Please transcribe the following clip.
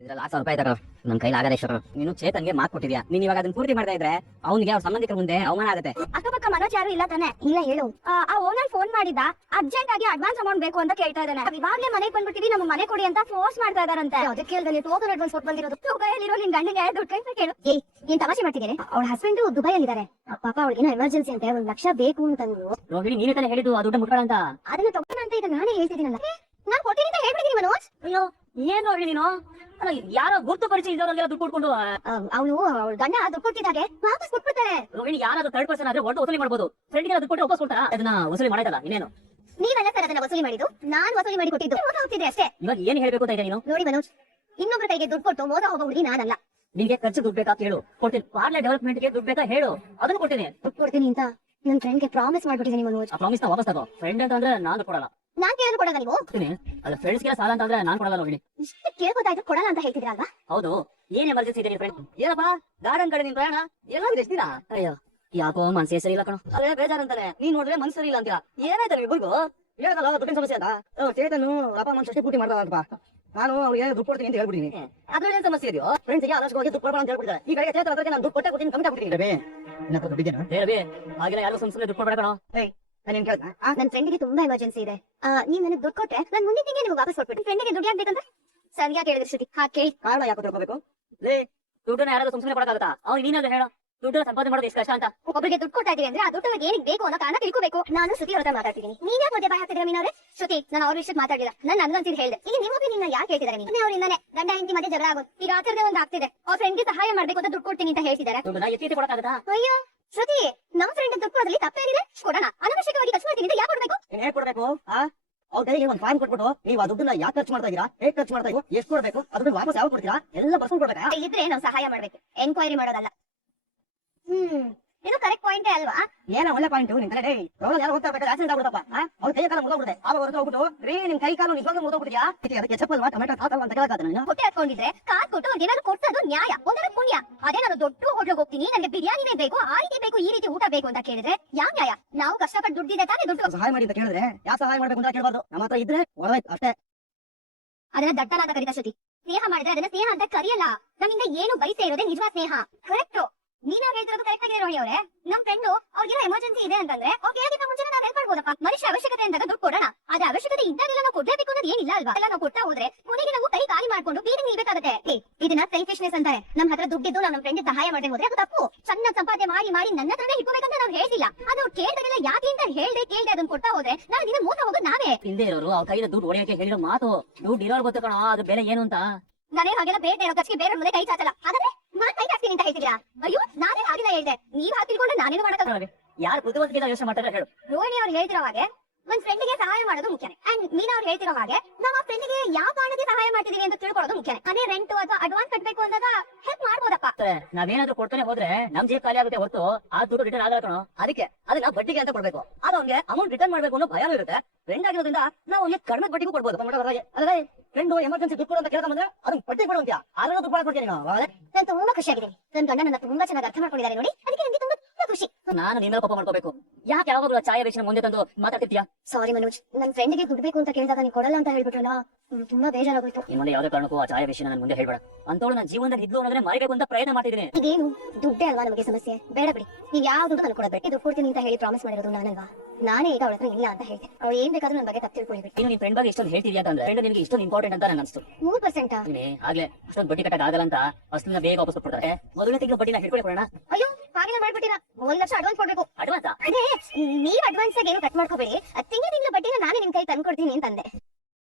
ಇದ್ರಲ್ಲಿ ಆರು ಸಾವಿರ ರೂಪಾಯಿ ತಗೋ ನನ್ ಕೈಲಿ ಆಗದೆ ಶುರು ನೀನು ಚೇತನ್ಗೆ ಮಾತು ಕೊಟ್ಟಿದ್ಯಾ? ನೀನ್ ಇವಾಗ ಅದನ್ನ ಪೂರ್ತಿ ಮಾಡ್ತಾ ಇದ್ರೆ ಅವ್ನಿಗೆ ಅವ್ರ ಸಂಬಂಧಿಕರ ಮುಂದೆ ಅವಮಾನ ಆಗುತ್ತೆ. ಅಕ್ಕಪಕ್ಕ ಮನೋಜ್ ಯಾರು ಇಲ್ಲ ತಾನೆ. ಇಲ್ಲ ಹೇಳು. ಆ, ಆ ಓನರ್ ಫೋನ್ ಮಾಡಿದ್ದ. ಅರ್ಜೆಂಟ್ ಆಗಿ ಅಡ್ವಾನ್ಸ್ ಅಮೌಂಟ್ ಬೇಕು ಅಂತ ಕೇಳ್ತಾ ಇದ್ದಾನೆ. ನಾವ್ ಇವಾಗ್ಲೇ ಮನೆಗೆ ಬಂದ್ಬಿಟ್ಟಿದೀವಿ. ನಮ್ಮ ಮನೆ ಕೊಡಿ ಅಂತ ಫೋರ್ಸ್ ಮಾಡ್ತಾ ಇದಾರಂತೆ ಅದಕ್ಕೆ ಕೇಳ್ದಲ್ಲಿ ಟೋಕನ್ ಅಡ್ವಾನ್ಸ್ ಕೊಟ್ಟು ಬಂದಿರೋದು. ದುಬೈಯಲ್ಲಿರೋ ನಿನ್ ಗಂಡಗೆ ದುಡ್ಡು ಕೈ ಕೇಳು. ಏಯ್ ನೀನ್ ತಮಾಷೆ ಮಾಡ್ತಿದ್ದೀನಿ ಅವಳ ಹಸ್ಬೆಂಡ್ ದುಬೈಯಲ್ಲಿದ್ದಾರೆ. ಪಾಪ ಅವಳಿಗೇನೋ ಎಮರ್ಜೆನ್ಸಿ ಅಂತ. ಒಂದ್ ಲಕ್ಷ ಬೇಕು ಅಂತಂದ್ರು ರೋಹಿಣಿ ನೀನೇ ತಾನೇ ಹೇಳಿದ್ದು ಆ ದುಡ್ಡು ಮುಟ್ಬೇಡ ಅಂತ? ಅದನ್ನ ತಗೋಣ ಅಂತ ಈಗ ನಾನೇ ಹೇಳ್ತಿದ್ದೀನಲ್ಲ. ನಾನ್ ಕೊಟ್ಟಿನಿ ಅಂತ ಹೇಳ್ಬಿಟ್ಟಿದ್ದೀನಿ ಮನೋಜ್. ಅಯ್ಯೋ ಏನ್ ನೋಡಿ ನೀನು? ಅಲ್ಲ ಯಾರೋ ಗುರ್ತು ಪರಿಚಯ ಇದ್ದವ್ರಿಗೆಲ್ಲ ದುಡ್ಡು ಕೊಟ್ಕೊಂಡು ಅವನು ಗಂಡ ದುಡ್ಡು ಕೊಟ್ಟಿದ್ದಾಗೆ ವಾಪಸ್ ಕೊಟ್ಬಿಡ್ತಾರೆ. ರೋಹಿಣಿ ಯಾರಾದ್ರೂ ಥರ್ಡ್ ಪರ್ಸನ್ ಆದ್ರೆ ಒಟ್ಟು ವಸೂಲಿ ಮಾಡ್ಬೋದು. ಫ್ರೆಂಡ್ಗೆ ದುಡ್ಡು ಕೊಟ್ಟು ವಾಪಸ್ ಕೊಡ್ತಾರ? ಅದನ್ನ ವಸೂಲಿ ಮಾಡಾಯ್ತಲ್ಲ ಇನ್ನೇನು? ನೀವೆಲ್ಲ ಸರ್ ಅದನ್ನ ವಸೂಲಿ ಮಾಡಿದ್ದು? ನಾನ್ ವಸೂಲಿ ಮಾಡಿ ಕೊಟ್ಟಿದ್ದು. ಮೋಸ ಹೋಗ್ತಿದೆ ಅಷ್ಟೇ. ಇವಾಗ ಏನ್ ಹೇಳ್ಬೇಕು ಅಂತ ನೀನು? ನೋಡಿ ಮನೋಜ್ ಇನ್ನೊಬ್ಬರ ಕೈಗೆ ದುಡ್ಡು ಕೊಟ್ಟು ಮೋಸ ಹೋಗೋ ಹುಡುಗಿ ನಾನಲ್ಲ. ನಿನ್ಗೆ ಖರ್ಚು ದುಡ್ಡು ಬೇಕಾ ಕೇಳು ಕೊಡ್ತೀನಿ. ಪಾರ್ಲೆ ಡೆವಲಪ್ಮೆಂಟ್ಗೆ ದುಡ್ಡು ಬೇಕಾ ಹೇಳು. ಅದನ್ನು ಕೊಡ್ತೀನಿ. ದುಡ್ಡು ಕೊಡ್ತೀನಿ ಅಂತ ನನ್ನ ಫ್ರೆಂಡ್ಗೆ ಪ್ರಾಮಿಸ್ ಮಾಡ್ಬಿಟ್ಟಿದ್ದೀನಿ ಮನೋಜ್. ಆ ಪ್ರಾಮಿಸ್ನ ವಾಪಸ್ ತಗೋ. ಫ್ರೆಂಡ್ ಅಂತ ಅಂದ್ರೆ ನಾನು ಕೊಡಲ್ಲ. ನಾನ್ ಕೇಳಿದ್ರು ಕೊಡಲ್ಲ ನೀವು? ಅಲ್ಲ ಫ್ರೆಂಡ್ಸ್ಗೆ ಸಾಲ ಅಂತ ಅಂದ್ರೆ ನಾನ್ ಕೊಡಲ್ಲ ಹೋಗಿ ಇಷ್ಟು ಗೊತ್ತಾಯ್ತು ಕೊಡಲ್ಲ ಅಂತ ಹೇಳ್ತಿದ್ರ ಅಲ್ವಾ? ಹೌದು. ಏನ್ ಎಮರ್ಜೆನ್ಸಿ ಇದೆ ನಿನ್ ಫ್ರೆಂಡ್ ಏನಪ್ಪ? ಗಾರ್ಡನ್ ಕಡೆ ನಿನ್ ಪ್ರಯಾಣ? ಎಲ್ಲ ಎಷ್ಟಿನ ಅಯ್ಯೋ ಯಾಕೋ ಮನ್ಸೇ ಸರಿ ಇಲ್ಲ ಕಣೋ. ಅದೇ ಬೇಜಾರಂತಾನೆ. ನೀನ್ ನೋಡಿದ್ರೆ ಮನ್ಸು ಸರಿ ಇಲ್ಲ ಅಂತೀರಾ ಏನಾಯ್ತು ಇಬ್ಬರಿಗೂ ಹೇಳಲ್ಲ ದುಡ್ಡಿನ ಸಮಸ್ಯೆ ಅಂತ. ಓ, ಚೇತನು ಅಪ್ಪ ಮನ್ ಅಷ್ಟೇ ಪೂರ್ತಿ ಮಾಡ್ದ ಅಂತ. ನಾನು ಅವ್ರಿಗೆ ದುಡ್ಡು ಕೊಡ್ತೀನಿ ಅಂತ ಹೇಳ್ಬಿಟ್ಟಿನಿ ಅದ್ರಲ್ಲಿ ಸಮಸ್ಯೆ ಇದೆಯೋ? ಫ್ರೆಂಡ್ಸ್ಗೆ ಆದಷ್ಟು ಹೋಗಿ ದುಡ್ಡು ಕೊಡಬೇಡ ಅಂತ ಹೇಳ್ಬಿಡ್ತಾರೆ ಈ ಕಡೆ ಚೇತನ ಅದಕ್ಕೆ ನಾನು ದುಡ್ಡು ಕೊಟ್ಟೆ ಕೊಡ್ತೀನಿ ಕಮ್ಮಿ ಆಗ್ಬಿಟ್ಟಿನಿ ರವಿ ದುಡ್ಡಿದ್ದೇನು ಹಾಗೆಲ್ಲ ಯಾರು ಸುಮ್ ಸುಮ್ಮನೆ ದುಡ್ಡು ಕೊಡ್ಬೇಡ ಕಣೋ. ನಾನು ಏನ್ ಆ ನನ್ ಫ್ರೆಂಡ್ಗೆ ತುಂಬಾ ಎಮರ್ಜೆನ್ಸಿ ಇದೆ. ನೀವ್ ನನಗೆ ದುಡ್ಡು ಕೊಟ್ರೆ ನಾನು ಮುಂದಿನ ತಿಂಗೆ ನಿಮಗೆ ವಾಪಸ್ ಕೊಟ್ಬಿಟ್ಟು ಫ್ರೆಂಡ್ಗೆ ದುಡ್ಡು ಯಾಕಂದ್ರೆ ಸರಿಯಾಗಿ ಹೇಳಿದ್ರಿ ಶ್ರುತಿ? ಹಾ ಕೇಳಿ. ಕಾರಣ ಯಾಕೆ ತಿಳ್ಕೋಬೇಕು ಲೇ ದುಡ್ಡನ್ನ ಯಾರಾದ್ರೂ ಸುಮ್ ಸುಮ್ಮನೆ ಕೊಡಕ್ಕಾಗತ್ತಾ ಅವ್ನು ನೀನಾದ್ರೂ ಹೇಳೋ. ದುಡ್ಡನ್ನ ಸಂಪಾದನೆ ಮಾಡೋದು ಎಷ್ಟು ಕಷ್ಟ ಅಂತ. ಒಬ್ಬರಿಗೆ ದುಡ್ಡು ಕೊಡ್ತಾ ಇದೀವಿ ಅಂದ್ರೆ ಆ ದುಡ್ಡು ಅವ್ರಿಗೆ ಏನಕ್ಕೆ ಬೇಕು ಅನ್ನೋ ಕಾರಣ ತಿಳ್ಕೊಬೇಕು. ನಾನು ಶ್ರುತಿ ಅವ್ರ ಹತ್ರ ಮಾತಾಡ್ತಿದ್ದೀನಿ. ನೀನ್ ಯಾಕೆ ಮಧ್ಯೆ ಬಾಯ್ ಹಾಕ್ತಿದ್ರೆ ಮೀನವ್ರೆ ಶ್ರುತಿ ನಾನು ಅವ್ರ ವಿಷಯಕ್ಕೆ ಮಾತಾಡಿಲ್ಲ ನಾನು ನನ್ಗಂತಿದ್ ಹೇಳ್ದೆ. ಈಗ ನಿಮ್ಮ ನಿನ್ನ ಯಾಕೆ ಹೇಳ್ತಿದ್ದಾರೆ ನೀವು ಅವರಿಂದಾನೆ ಗಂಡ ಹೆಂಡತಿ ಮಧ್ಯೆ ಜಗಳ ಆಗೋದು. ಈಗ ಆ ಥರದೇ ಒಂದು ಆಗ್ತಿದೆ. ಅವ್ರ ಫ್ರೆಂಡ್ಗೆ ಸಹಾಯ ಮಾಡ್ಬೇಕು ಅಂತ ದುಡ್ಡು ಕೊಡ್ತೀನಿ ಅಂತ ಹೇಳ್ತಿದ್ದಾರೆ. ಅಯ್ಯೋ ಶ್ರುತಿ ನಮ್ ಫ್ರೆಂಡ್ ದುಡ್ಡು ಕೊಡೋದ್ರಲ್ಲಿ ತಪ್ಪೇನಿದೆ? ಕೊಡೋಣ. ಅನವಶ್ಯಕವಾಗಿ ಖರ್ಚು ಮಾಡ್ತೀನಿ ಯಾಕೆ ಕೊಡ್ಬೇಕು? ನೀನ್ ಹೇಗ್ ಕೊಡ್ಬೇಕು? ಆ? ಅವ್ರ ಕೈಗೆ ಒಂದು ಫೈನ್ ಕೊಟ್ಬಿಟ್ಟು ನೀವು ಆ ದುಡ್ಡನ್ನ ಯಾಕೆ ಖರ್ಚು ಮಾಡ್ತಾ ಇದೀರಾ? ಹೇಗ್ ಖರ್ಚು ಮಾಡ್ತಾ ಇದೀರಾ ಎಷ್ಟು ಕೊಡ್ಬೇಕು? ಅದನ್ನ ವಾಪಸ್ ಯಾವ ಕೊಡ್ತೀರಾ? ಎಲ್ಲ ಬರ್ಸ್ಕೊಂಡು ಕೊಡ್ಬೇಕಾ? ಇದ್ರೆ ನಾವು ಸಹಾಯ ಮಾಡ್ಬೇಕು. ಎನ್ಕ್ವೈರಿ ಮಾಡೋದಲ್ಲ. ಹ್ಮ್. ಇದು ಕರೆಕ್ಟ್ ಪಾಯಿಂಟ್ ಅಲ್ವಾ? ಏನೋ ಒಳ್ಳೆ ಪಾಯಿಂಟ್ ನಿನ್ ಕಡೆ ರೋಡ್ ಯಾರು ಹೋಗ್ತಾ ಬೇಕಾದ್ರೆ ಆಕ್ಸಿಡೆಂಟ್ ಆಗ್ಬಿಡಪ್ಪ. ಅವ್ರ ಕೈ ಕಾಲ ಮುಗೋಗ್ಬಿಡುತ್ತೆ ಆವಾಗ ಹೊರಗೆ ಹೋಗ್ಬಿಟ್ಟು ರೀ ನಿಮ್ ಕೈ ಕಾಲು ನಿಜವಾಗ್ಲೂ ಮುಗೋಗ್ಬಿಟ್ಟಿಯಾ ಅದಕ್ಕೆ ಚಪ್ಪಲ್ವಾ ಟೊಮೆಟೊ ಹಾಕಲ್ವಾ ಅಂತ ಕೇಳಕ್ಕಾದ ನಾನು? ಹೊಟ್ಟೆ ಹಾಕೊಂಡಿದ್ರೆ ಕಾರ್ ಕೊಟ್ಟು ಅವ್ರಿಗೆ ಏನಾದ್ರು ಕೊಡ್ಸೋದು ನ್ಯಾಯ ಒಂದರ ಪುಣ್ಯ. ಅದೇ ನಾನು ದೊಡ್ಡ ಹೋಟ್ಲಿಗೆ ಹೋಗ್ತೀನಿ ನನಗೆ ಬಿರಿಯಾನಿನೇ ಬೇಕು ಆ ರೀತಿ ಬೇಕು ಈ ರೀತಿ ಊಟ ಬೇಕು ಅಂತ ಕೇಳಿದ್ರೆ ಯಾವ ನ್ಯಾಯ? ನಾವು ಕಷ್ಟಪಟ್ಟು ದುಡ್ಡಿದೆ ತಾನೇ ದುಡ್ಡು. ಸಹಾಯ ಮಾಡಿ ಅಂತ ಕೇಳಿದ್ರೆ ಯಾವ ಸಹಾಯ ಮಾಡಬೇಕು ಅಂತ ಕೇಳಬಾರ್ದು. ನಮ್ಮ ಹತ್ರ ಇದ್ರೆ ಹೊರದಾಯ್ತು ಅಷ್ಟೇ. ಅದನ್ನ ದಟ್ಟನ ಅಂತ ಕರೀತಾ ಶ್ರುತಿ. ಸ್ನೇಹ ಮಾಡಿದ್ರೆ ಅದನ್ನ ಸ್ನೇಹ ಅಂತ ಕರಿಯಲ್ಲ. ನಮ್ಮಿಂದ ಏನು ಬಯಸೇ ಇರೋದೇ ನಿಜವಾದ ಸ್ನೇಹ. ಕರೆಕ್ಟ್ ನೀನಾಗ ಹೇಳ್ತಿರೋದು ಕರೆಕ್ಟ್ ಆಗಿದೆ ರೋಹಿ ಅವರೇ ನಮ್ ಫ್ರೆಂಡು ಅವ್ರಿಗೆ ಎಮರ್ಜೆನ್ಸಿ ಇದೆ ಅಂತಂದ್ರೆ ಅವ್ರು ಹೇಗಿಂತ ಮುಂಚೆ ನಾವು ಹೆಲ್ಪ್ ಮಾಡ್ಬೋದಪ್ಪ? ಮನುಷ್ಯ ಅವಶ್ಯಕತೆ ಅಂದಾಗ ದುಡ್ಡು ಕೊಡೋಣ. ಅದೇ ಅವಶ್ಯಕತೆ ಇದ್ದಾಗೆಲ್ಲ ನಾವು ಕೊಡ್ಲೇಬೇಕು ಅನ್ನೋದು ಏನಿಲ್ಲ ಅಲ್ವಾ? ಎಲ್ಲ ನಾವು ಕೊಡ್ತಾ ಹೋದ್ರೆ ಕೊನೆಗೆ ನಾವು ಕೈ ಖಾಲಿ ಮಾಡ್ಕೊಂಡು ಬೀದಿ ನಿಲ್ಬೇಕಾಗುತ್ತೆ. ಇದನ್ನ ಸೆಲ್ಫಿಶ್ನೆಸ್ ಅಂತಾರೆ. ನಮ್ ಹತ್ರ ದುಡ್ಡಿದ್ದು ನಾವು ನಮ್ ಫ್ರೆಂಡ್ ಸಹಾಯ ಮಾಡದೆ ಹೋದ್ರೆ ಅದು ತಪ್ಪು. ಚೆನ್ನಾಗಿ ಸಂಪಾದನೆ ಮಾಡಿ ಮಾಡಿ ನನ್ನ ಹತ್ರನೇ ಇಟ್ಕೋಬೇಕಂತ ನಾವು ಹೇಳ್ತಿಲ್ಲ ಅದು ಅವ್ರು ಕೇಳಿದಾಗೆಲ್ಲ ಯಾಕೆ ಅಂತ ಹೇಳ್ದೆ ಕೇಳ್ದೆ ಅದನ್ನ ಕೊಡ್ತಾ ಹೋದ್ರೆ ನಾನು ದಿನ ಮೋಸ ಹೋಗೋದು ನಾವೇ. ಹಿಂದೆ ಇರೋರು ಅವ್ರ ಕೈಯಿಂದ ದುಡ್ಡು ಹೊಡೆಯೋಕೆ ಹೇಳಿರೋ ಮಾತು. ದುಡ್ಡು ಇರೋರು ಗೊತ್ತು ಕಣೋ ಅದು ಬೆಲೆ ಏನು ಅಂತ? ನಾನೇ ಹಾಗೆಲ್ಲ ಬೇಡ ಕಚ್ಚಿಗೆ ಬೇರೆ ಮುಂದೆ ಕೈ ಚಾಚಲ್ಲ. ಹಾಗಾದ್ರೆ ನಾನ್ ಕೈ ಚಾಚ್ತೀನಿ ಅಂತ ಹೇಳ್ತಿದ್ಯಾ ಅಯ್ಯೋ ನಾನೇ ಹಾಗಿಲ್ಲ ಹೇಳ್ದೆ ನೀವ್ ಹಾಕಿದ್ಕೊಂಡು ನಾನೇನು ಮಾಡಕ್ಕಾಗಲ್ಲ ಯಾರು ಬುದ್ಧಿವಂತಿಕೆ ಯೋಚನೆ ಮಾಡ್ತಾರೆ ಹೇಳು. ರೋಹಿಣಿ ಅವ್ರು ಹೇಳ್ತಿರೋ ಹಾಗೆ ಒಂದ್ ಫ್ರೆಂಡ್ಗೆ ಸಹಾಯ ಮಾಡೋದು ಮುಖ್ಯನೇ. ಅಂಡ್ ಮೀನಾ ಅವ್ರು ಹೇಳ್ತಿರೋ ಹಾಗೆ ನಾವು ಆ ಫ್ರೆಂಡ್ಗೆ ಯಾವ ಕಾರಣಕ್ಕೆ ಸಹಾಯ ಮಾಡ್ತಿದೀವಿ ಅಂತ ತಿಳ್ಕೊಳೋದು ಮುಖ್ಯನೇ. ಮನೆ ರೆಂಟ್ ಅಥವಾ ಅಡ್ವಾನ್ಸ್ ಕಟ್ಬೇಕು ಅಂದಾಗ ಹೆಲ್ಪ್ ಮಾಡ್ಬೋದಪ್ಪ. ನಾವೇನಾದ್ರೂ ಕೊಡ್ತಾನೆ ಹೋದ್ರೆ ನಮ್ ಜೇಬ್ ಖಾಲಿ ಆಗುತ್ತೆ ಹೊತ್ತು ಆ ದುಡ್ಡು ರಿಟರ್ನ್ ಆಗಲ್ಲ ಕಣೋ. ಅದಕ್ಕೆ ಅದನ್ನ ಬಡ್ಡಿಗೆ ಅಂತ ಕೊಡ್ಬೇಕು. ಆಗ ಅವ್ನಿಗೆ ಅಮೌಂಟ್ ರಿಟರ್ನ್ ಮಾಡ್ಬೇಕು ಅನ್ನೋ ಭಯ ಇರುತ್ತೆ. ಫ್ರೆಂಡ್ ಆಗಿರೋದ್ರಿಂದ ನಾವು ಅವ್ನಿಗೆ ಕಡಿಮೆ ಬಡ್ಡಿಗೂ ಕೊಡ್ಬೋದು. ಅಲ್ಲದೆ ಫ್ರೆಂಡ್ ಎಮರ್ಜೆನ್ಸಿ ದುಡ್ಡು ಅಂತ ಕೇಳ್ಕೊಂಬಂದ್ರೆ ಅದನ್ನ ಬಡ್ಡಿ ಕೊಡು ಅದನ್ನ ದುಡ್ಡು ಮಾಡ್ಕೊಡ್ತೀನಿ ನೀನು ತುಂಬಾ ಖುಷಿಯಾಗಿದೆ ನನ್ನ ಗಂಡ ನನ್ನ ತುಂಬಾ ಚೆನ್ನಾಗಿ ಅರ್ಥ ಮಾಡ್ಕೊಂಡಿದ್ದಾರೆ ನೋಡಿ. ಅದಕ್ಕೆ ಖುಷಿ. ನಾನು ನಿನ್ನ ಕೋಪ ಮಾಡ್ಕೋಬೇಕು. ಯಾಕೆ ಯಾವಾಗಲೂ ಚಾಯ ವೇಷನ ಮುಂದೆ ತಂದು ಮಾತಾಡ್ತಿದ್ಯಾ ಸಾರಿ ಮನೋಜ್ ನನ್ ಫ್ರೆಂಡ್ಗೆ ದುಡ್ಡು ಬೇಕು ಅಂತ ಕೇಳಿದಾಗ ನೀನ್ ಕೊಡಲ್ಲ ಅಂತ ಹೇಳ್ಬಿಟ್ರಲ್ಲ ಹ್ಮ್, ತುಂಬಾ ಬೇಜಾರಾಗೋಯ್ತು. ನಿಮ್ಮ ಮುಂದೆ ಯಾವುದೇ ಕಾರಣಕ್ಕೂ ಆ ಚಾಯ ವೇಷನ ನನ್ನ ಮುಂದೆ ಹೇಳ್ಬೇಡ. ಅಂತವಳು ನನ್ನ ಜೀವನದಲ್ಲಿ ಇದ್ಲು ಅನ್ನೋದ್ರೆ ಮರಿಬೇಕು ಅಂತ ಪ್ರಯತ್ನ ಮಾಡ್ತಿದ್ದೀನಿ. ಇದೇನು ದುಡ್ಡೇ ಅಲ್ವಾ ನಮಗೆ ಸಮಸ್ಯೆ? ಬೇಡ ಬಿಡಿ. ನೀವ್ ಯಾವ ದುಡ್ಡು ನನಗೆ ಕೊಡಬೇಡಿ ದುಡ್ಡು ಕೊಡ್ತೀನಿ ಅಂತ ಹೇಳಿ ಪ್ರಾಮಿಸ್ ಮಾಡಿರೋದು ನಾನಲ್ವಾ? ನಾನೇ ಈಗ ಅವಳತ್ರ ಇಲ್ಲ ಅಂತ ಹೇಳ್ತೆ ಅವ್ಳು ಏನ್ ಬೇಕಾದ್ರೂ ನನ್ನ ಬಗ್ಗೆ ತಪ್ಪು ನೀನು ನಿನ್ ಫ್ರೆಂಡ್ ಬಗ್ಗೆ ಇಷ್ಟೊಂದು ಅಂತ ಅಂದ್ರೆ ಫ್ರೆಂಡ್ ನಿನಗೆ ಇಷ್ಟೊಂದು ಇಂಪಾರ್ಟೆಂಟ್ ಅಂತ ನನಗೆ ಅನ್ಸ್ತು. ಮೂರ್ ಪರ್ಸೆಂಟ್ ನೀನೆ ಆಗ್ಲೇ ಅಷ್ಟೊಂದು ಬಡ್ಡಿ ಕಟ್ಟಕ್ ಆಗಲ್ಲ ಅಂತ ಅಷ್ಟನ್ನ ಬೇಗ ವಾಪಸ್ ಕೊಡ್ತಾರೆ ಮೊದಲನೇ ತಿಂಗಳು ಬಡ್ಡಿನ ಹಿಡ್ಕೊಳ್ಳಿ ಕೊಡೋಣ. ಅಯ್ಯೋ! ಹಾಗೆಲ್ಲ ಮಾಡ್ಬಿಟ್ಟಿರ? ಒಂದ್ ಲಕ್ಷ ಅಡ್ವಾನ್ಸ್ ಕೊಡ್ಬೇಕು. ಅಡ್ವಾನ್ಸ್ ಅದೇ, ನೀವ್ ಅಡ್ವಾನ್ಸ್ ಏನು ಕಟ್ ಮಾಡ್ಕೋಬೇಡಿ. ತಿಂಗಳ ತಿಂಗಳ ಬಡ್ಡಿನ ನಾನೇ ನಿಮ್ ಕೈ ತಂದ್ಕೊಡ್ತೀನಿ ಅಂತಂದೆ.